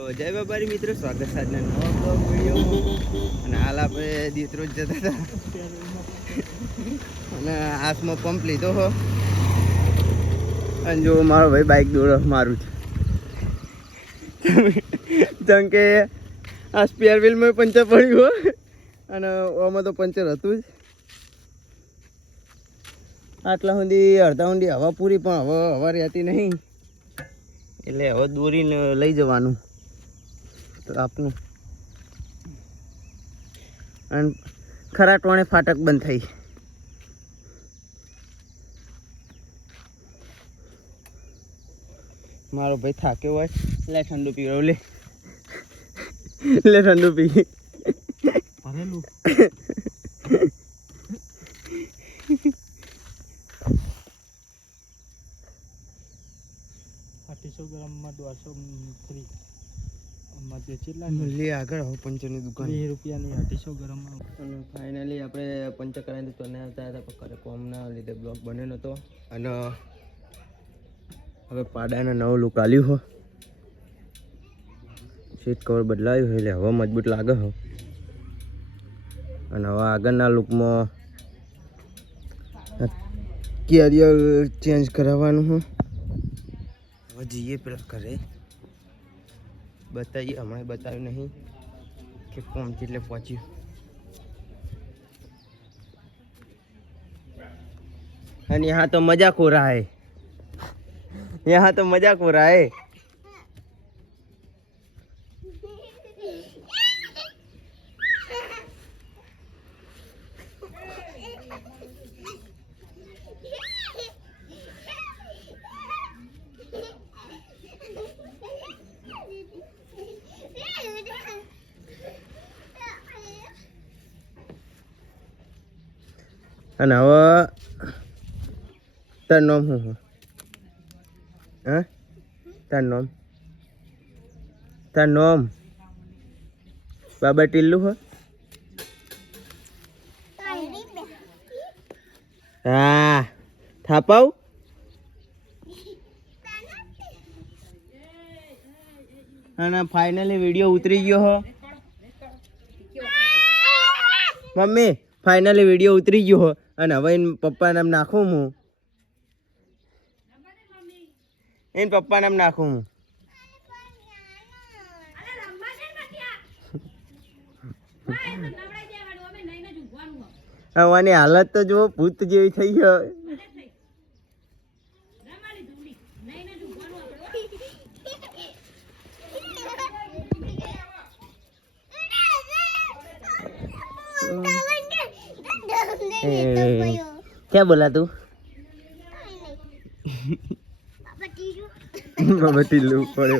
જય બાબારી મિત્રો, સ્વાગત છે આજના નવા બ્લોગ વિડીયોમાં. અને હાલ આપણે દીત્રોજ જતા હતા અને હાથમાં પંપ લીધો હો. અને જો મારો ભાઈ બાઇક દોડો મારું છે જેમ કે આ સ્પેર વ્હીલમાં પંચર પડ્યું હોય અને ઓમાં તો પંચર હતું જ. આટલા સુધી અડધા ઊંડી હવા પૂરી, પણ હવે હવા રહેતી નહીં એટલે હવે દોરીને લઈ જવાનું આપનું. અને ખરા ટોણે ફાટક બંધ થઈ. મારો ભાઈ થાક્યો હોય, લે ઠંડુ પીવડાવ, લે લે ઠંડુ પી. ભરેલું 800 ગ્રામમાં 203 મધ્ય કેટલા લે આગળ હવે પંચરની દુકાન 2 રૂપિયાની 800 ગ્રામમાં. અને ફાઇનલી આપણે પંચર કરાવી તો આવતા હતા, પણ ઘરે કોમના લીધે બ્લોક બન્યો નહોતો. અને હવે પાડાને નવો લુક આલ્યું હો, સીટ કવર બદલાયું હોય એટલે હવા મજબૂત લાગે હો. અને હવે આગળના લુકમાં કેરિયર ચેન્જ કરાવવાનું હોય. હવે જઈએ પેલા ઘરે બતાવીએ, હમણાં બતાવ્યું નહીં કે કોમ એટલે પહોંચ્યું. અને यहाँ तो मजाक हो रहा है, यहाँ तो मजाक हो रहा है. અને હવે તાર નામ શું છે? હા, તાર નામ બાબા ટીલ્લું હો? હા, થાપાવ. અને ફાઇનલી વિડીયો ઉતરી ગયો હો મમ્મી, ફાઇનલી વિડીયો ઉતરી ગયો હો. અને હવે એને પપ્પા નામ નાખું હું, એને પપ્પા નામ નાખું હું. આવવાની હાલત તો જો ભૂત જેવી થઈ ગયો. क्या बोला तू? बाबा टीलू पड़े.